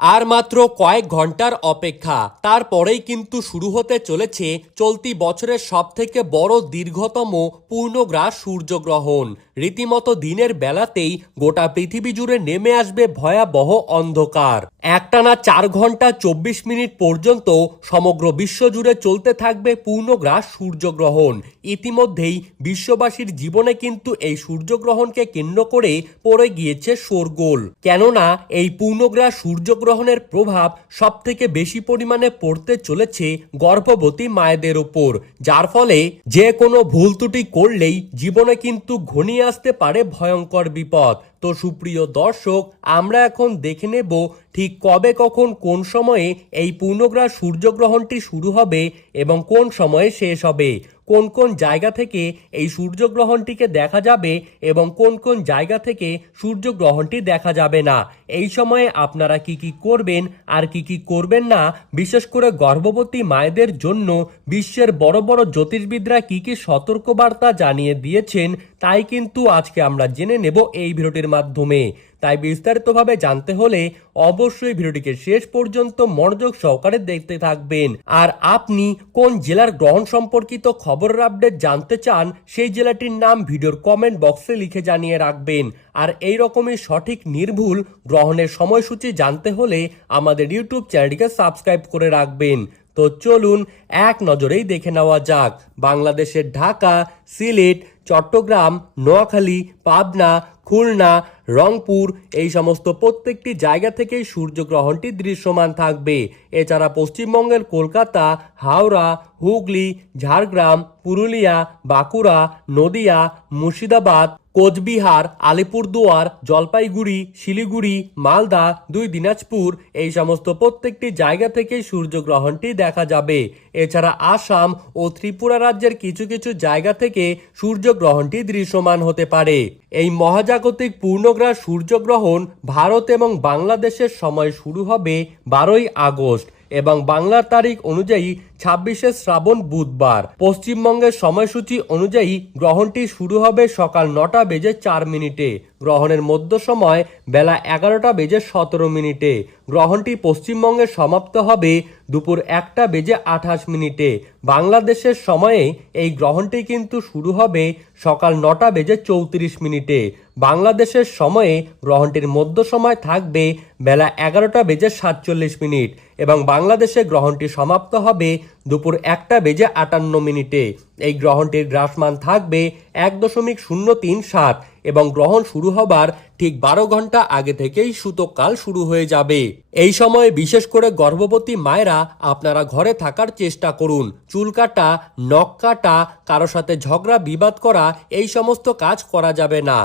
আর মাত্র কয়েক ঘন্টার অপেক্ষা, তারপরেই কিন্তু শুরু হতে চলেছে চলতি বছরের সবথেকে বড় দীর্ঘতম পূর্ণগ্রাস সূর্যগ্রহণ। রীতিমতো দিনের বেলাতেই গোটা পৃথিবী জুড়ে নেমে আসবে ভয়াবহ অন্ধকার। একটানা 4 ঘন্টা 24 মিনিট পর্যন্ত সমগ্র বিশ্ব জুড়ে চলতে থাকবে পূর্ণগ্রাস সূর্যগ্রহণ। ইতিমধ্যেই বিশ্ববাসীর জীবনে কিন্তু এই সূর্যগ্রহণকে কেন্দ্র করে পড়ে গিয়েছে শোরগোল। কেননা এই পূর্ণগ্রাস সূর্যগ্রহণের প্রভাব সবথেকে বেশি পরিমাণে পড়তে চলেছে গর্ভবতী মায়েদের ওপর, যার ফলে যে কোনো ভুল ত্রুটি করলেই জীবনে কিন্তু ঘনিয়ে আসতে পারে ভয়ঙ্কর বিপদ। তো সুপ্রিয় দর্শক, আমরা এখন দেখে নেব ঠিক কবে, কখন, কোন সময়ে এই পূর্ণগ্রাস সূর্যগ্রহণটি শুরু হবে এবং কোন সময়ে শেষ হবে। কোন কোন জায়গা থেকে এই সূর্যগ্রহণটিকে দেখা যাবে এবং কোন কোন জায়গা থেকে সূর্যগ্রহণটি দেখা যাবে না। এই সময়ে আপনারা কি কি করবেন আর কি কি করবেন না, বিশেষ করে গর্ভবতী মায়েদের জন্য বিশ্বের বড় বড় জ্যোতির্বিদরা কি কি সতর্কবার্তা জানিয়ে দিয়েছেন, তাই কিন্তু আজকে আমরা জেনে নেব এই ভিডিওটির মাধ্যমে। তাই বিস্তারিতভাবে জানতে হলে অবশ্যই ভিডিওটিকে শেষ পর্যন্ত মনোযোগ সহকারে দেখতে থাকবেন। আর আপনি কোন জেলার গ্রহণ সম্পর্কিত খবরের আপডেট জানতে চান, সেই জেলাটির নাম ভিডিওর কমেন্ট বক্সে লিখে জানিয়ে রাখবেন। আর এই রকমই সঠিক নির্ভুল গ্রহণের সময়সূচি জানতে হলে আমাদের ইউটিউব চ্যানেলটিকে সাবস্ক্রাইব করে রাখবেন। তো চলুন এক নজরেই দেখে নেওয়া যাক। বাংলাদেশের ঢাকা, সিলেট, চট্টগ্রাম, নোয়াখালী, পাবনা, খুলনা, রংপুর এই সমস্ত প্রত্যেকটি জায়গা থেকেই সূর্যগ্রহণটি দৃশ্যমান থাকবে। এছাড়া পশ্চিমবঙ্গের কলকাতা, হাওড়া, হুগলি, ঝাড়গ্রাম, পুরুলিয়া, বাঁকুড়া, নদিয়া, মুর্শিদাবাদ, কোচবিহার, আলিপুরদুয়ার, জলপাইগুড়ি, শিলিগুড়ি, মালদা, 2 দিনাজপুর এই সমস্ত প্রত্যেকটি জায়গা থেকে সূর্যগ্রহণটি দেখা যাবে। এছাড়া আসাম ও ত্রিপুরা রাজ্যের কিছু কিছু জায়গা থেকে সূর্যগ্রহণটি দৃশ্যমান হতে পারে। এই মহাজাগতিক পূর্ণগ্রাস সূর্যগ্রহণ ভারত এবং বাংলাদেশের সময় শুরু হবে 12ই আগস্ট এবং বাংলার তারিখ অনুযায়ী 26শে শ্রাবণ বুধবার। পশ্চিমবঙ্গের সময়সূচি অনুযায়ী গ্রহণটি শুরু হবে সকাল 9টা বেজে 4 মিনিটে। গ্রহণের মধ্য সময় বেলা 11টা বেজে 17 মিনিটে। গ্রহণটি পশ্চিমবঙ্গে সমাপ্ত হবে দুপুর 1টা বেজে 28 মিনিটে। বাংলাদেশের সময়ে এই গ্রহণটি কিন্তু শুরু হবে সকাল 9টা বেজে 34 মিনিটে। বাংলাদেশের সময়ে গ্রহণটির মধ্য সময় থাকবে বেলা 11টা বেজে 47 মিনিট এবং বাংলাদেশে গ্রহণটি সমাপ্ত হবে দুপুর 1টা বেজে 58 মিনিটে। এই গ্রহণটির গ্রাসমান থাকবে 1.037 এবং গ্রহণ শুরু হবার ঠিক 12 ঘন্টা আগে থেকেই সূতককাল শুরু হয়ে যাবে। এই সময়ে বিশেষ করে গর্ভবতী মায়েরা আপনারা ঘরে থাকার চেষ্টা করুন। চুল কাটা, নখ কাটা, কারো সাথে ঝগড়া বিবাদ করা এই সমস্ত কাজ করা যাবে না।